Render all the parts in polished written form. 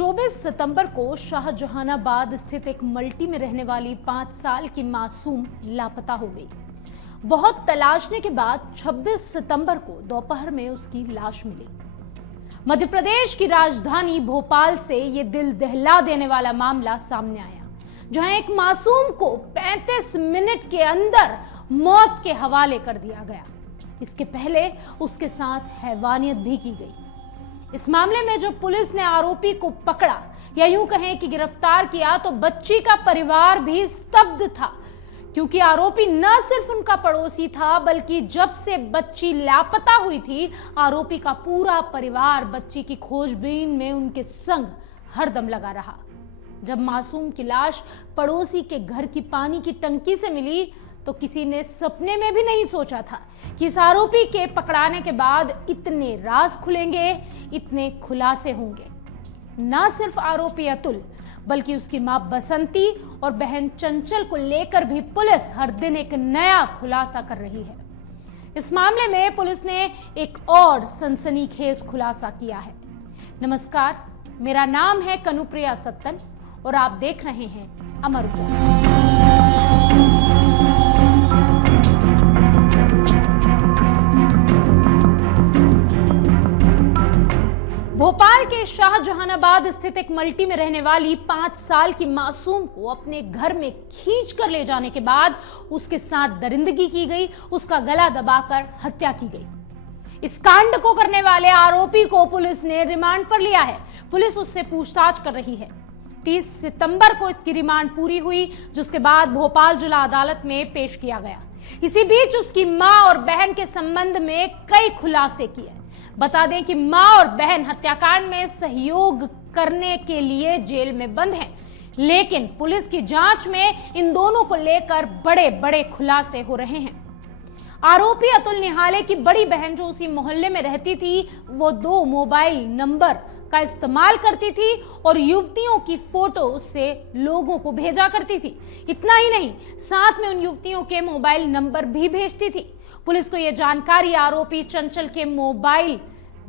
24 सितंबर को शाहजहानाबाद स्थित एक मल्टी में रहने वाली 5 साल की मासूम लापता हो गई। बहुत तलाशने के बाद 26 सितंबर को दोपहर में उसकी लाश मिली। मध्य प्रदेश की राजधानी भोपाल से ये दिल दहला देने वाला मामला सामने आया, जहां एक मासूम को 35 मिनट के अंदर मौत के हवाले कर दिया गया। इसके पहले उसके साथ हैवानियत भी की गई। इस मामले में जो पुलिस ने आरोपी को पकड़ा या यूं कहें कि गिरफ्तार किया, तो बच्ची का परिवार भी स्तब्ध था, क्योंकि आरोपी न सिर्फ उनका पड़ोसी था, बल्कि जब से बच्ची लापता हुई थी, आरोपी का पूरा परिवार बच्ची की खोजबीन में उनके संग हरदम लगा रहा। जब मासूम की लाश पड़ोसी के घर की पानी की टंकी से मिली, तो किसी ने सपने में भी नहीं सोचा था कि इस आरोपी के पकड़ाने के बाद इतने राज खुलेंगे, इतने खुलासे होंगे। न सिर्फ आरोपी अतुल, बल्कि उसकी मां बसंती और बहन चंचल को लेकर भी पुलिस हर दिन एक नया खुलासा कर रही है। इस मामले में पुलिस ने एक और सनसनीखेज खुलासा किया है। नमस्कार, मेरा नाम है कनुप्रिया सत्तन और आप देख रहे हैं अमर उजाला। भोपाल के शाहजहानाबाद स्थित एक मल्टी में रहने वाली 5 साल की मासूम को अपने घर में खींच कर ले जाने के बाद उसके साथ दरिंदगी की गई, उसका गला दबाकर हत्या की गई। इस कांड को करने वाले आरोपी को पुलिस ने रिमांड पर लिया है। पुलिस उससे पूछताछ कर रही है। 30 सितंबर को इसकी रिमांड पूरी हुई, जिसके बाद भोपाल जिला अदालत में पेश किया गया। इसी बीच उसकी मां और बहन के संबंध में कई खुलासे किए। बता दें कि मां और बहन हत्याकांड में सहयोग करने के लिए जेल में बंद हैं, लेकिन पुलिस की जांच में इन दोनों को लेकर बड़े बड़े खुलासे हो रहे हैं। आरोपी अतुल निहाले की बड़ी बहन, जो उसी मोहल्ले में रहती थी, वो 2 मोबाइल नंबर का इस्तेमाल करती थी और युवतियों की फोटो उससे लोगों को भेजा करती थी। इतना ही नहीं, साथ में उन युवतियों के मोबाइल नंबर भी भेजती थी। पुलिस को यह जानकारी आरोपी चंचल के मोबाइल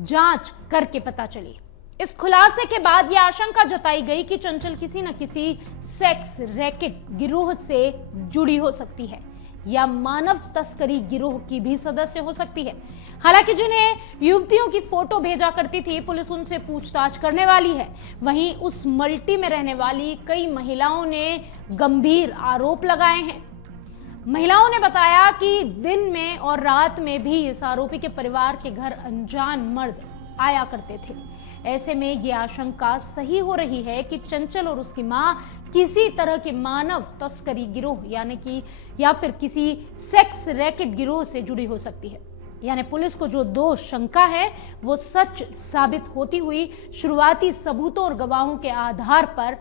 जांच करके पता चली। इस खुलासे के बाद यह आशंका जताई गई कि चंचल किसी न किसी सेक्स रैकेट गिरोह से जुड़ी हो सकती है या मानव तस्करी गिरोह की भी सदस्य हो सकती है। हालांकि जिन्हें युवतियों की फोटो भेजा करती थी, पुलिस उनसे पूछताछ करने वाली है। वहीं उस मल्टी में रहने वाली कई महिलाओं ने गंभीर आरोप लगाए हैं। महिलाओं ने बताया कि दिन में और रात में भी इस आरोपी के परिवार के घर अनजान मर्द आया करते थे। ऐसे में यह आशंका सही हो रही है कि चंचल और उसकी मां किसी तरह के मानव तस्करी गिरोह या फिर किसी सेक्स रैकेट गिरोह से जुड़ी हो सकती है। यानी पुलिस को जो 2 शंका है, वो सच साबित होती हुई शुरुआती सबूतों और गवाहों के आधार पर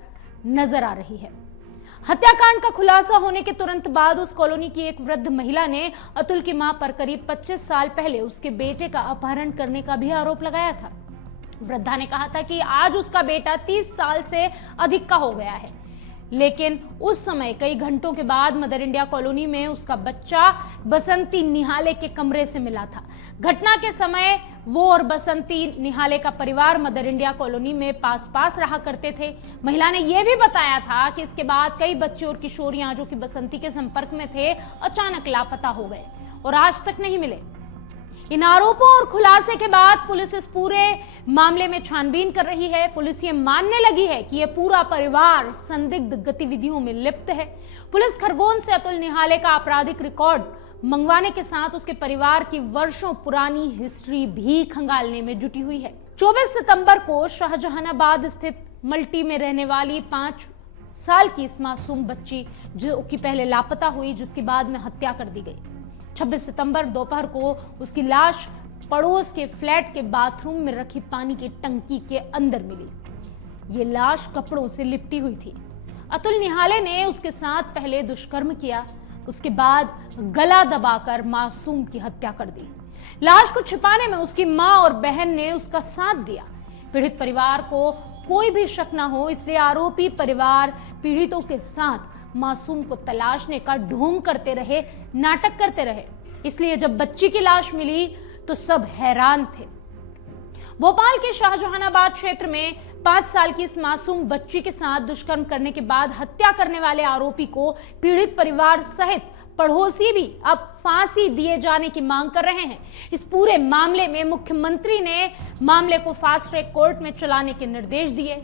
नजर आ रही है। हत्याकांड का खुलासा होने के तुरंत बाद उस कॉलोनी की एक वृद्ध महिला ने अतुल की मां पर करीब 25 साल पहले उसके बेटे का अपहरण करने का भी आरोप लगाया था। वृद्धा ने कहा था कि आज उसका बेटा 30 साल से अधिक का हो गया है, लेकिन उस समय कई घंटों के बाद मदर इंडिया कॉलोनी में उसका बच्चा बसंती निहाले के कमरे से मिला था। घटना के समय वो और बसंती निहाले का परिवार मदर इंडिया कॉलोनी में पास रहा करते थे। महिला ने यह भी बताया था कि इसके बाद कई बच्चे और किशोरियां जो कि बसंती के संपर्क में थे, अचानक लापता हो गए और आज तक नहीं मिले। इन आरोपों और खुलासे के बाद पुलिस इस पूरे मामले में छानबीन कर रही है। पुलिस ये मानने लगी है कि यह पूरा परिवार संदिग्ध गतिविधियों में लिप्त है। पुलिस खरगोन से अतुल निहाले का आपराधिक रिकॉर्ड मंगवाने के साथ उसके परिवार की वर्षों पुरानी हिस्ट्री भी खंगालने में जुटी हुई है। 24 सितंबर को शाहजहानाबाद स्थित मल्टी में रहने वाली 5 साल की इस मासूम बच्ची, जो कि पहले लापता हुई, जिसके बाद में हत्या कर दी गई। 26 सितंबर दोपहर को उसकी लाश पड़ोस के फ्लैट के बाथरूम में रखी पानी की टंकी के अंदर मिली। ये लाश कपड़ों से लिपटी हुई थी। अतुल निहाले ने उसके साथ पहले दुष्कर्म किया, उसके बाद गला दबाकर मासूम की हत्या कर दी। लाश को छिपाने में उसकी मां और बहन ने उसका साथ दिया। पीड़ित परिवार को कोई भी शक न हो, इसलिए आरोपी परिवार पीड़ितों के साथ मासूम को तलाशने का ढोंग करते रहे, नाटक करते रहे। इसलिए जब बच्ची की लाश मिली तो सब हैरान थे। भोपाल के शाहजहानाबाद क्षेत्र में 5 साल की इस मासूम बच्ची के साथ दुष्कर्म करने के बाद हत्या करने वाले आरोपी को पीड़ित परिवार सहित पड़ोसी भी अब फांसी दिए जाने की मांग कर रहे हैं। इस पूरे मामले में मुख्यमंत्री ने मामले को फास्ट ट्रैक कोर्ट में चलाने के निर्देश दिए,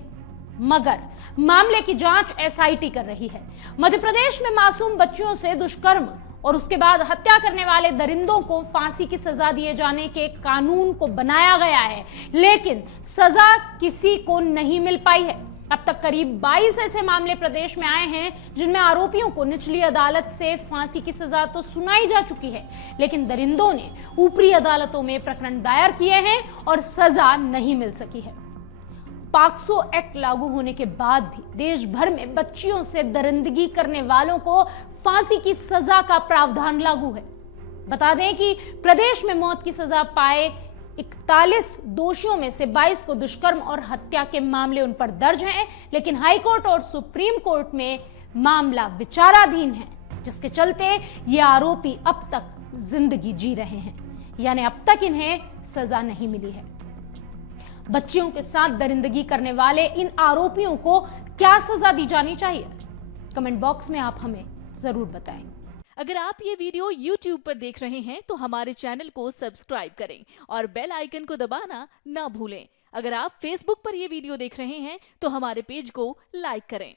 मगर मामले की जांच एसआईटी कर रही है। मध्य प्रदेश में मासूम बच्चियों से दुष्कर्म और उसके बाद हत्या करने वाले दरिंदों को फांसी की सजा दिए जाने के कानून को बनाया गया है, लेकिन सजा किसी को नहीं मिल पाई है। अब तक करीब 22 ऐसे मामले प्रदेश में आए हैं जिनमें आरोपियों को निचली अदालत से फांसी की सजा तो सुनाई जा चुकी है, लेकिन दरिंदों ने ऊपरी अदालतों में प्रकरण दायर किए हैं और सजा नहीं मिल सकी है। पॉक्सो एक्ट लागू होने के बाद भी देश भर में बच्चियों से दरिंदगी करने वालों को फांसी की सजा का प्रावधान लागू है। बता दें कि प्रदेश में मौत की सजा पाए 41 दोषियों में से 22 को दुष्कर्म और हत्या के मामले उन पर दर्ज हैं, लेकिन हाई कोर्ट और सुप्रीम कोर्ट में मामला विचाराधीन है, जिसके चलते ये आरोपी अब तक जिंदगी जी रहे हैं, यानी अब तक इन्हें सजा नहीं मिली है। बच्चियों के साथ दरिंदगी करने वाले इन आरोपियों को क्या सजा दी जानी चाहिए? कमेंट बॉक्स में आप हमें जरूर बताएं। अगर आप ये वीडियो YouTube पर देख रहे हैं तो हमारे चैनल को सब्सक्राइब करें और बेल आइकन को दबाना ना भूलें। अगर आप Facebook पर ये वीडियो देख रहे हैं तो हमारे पेज को लाइक करें।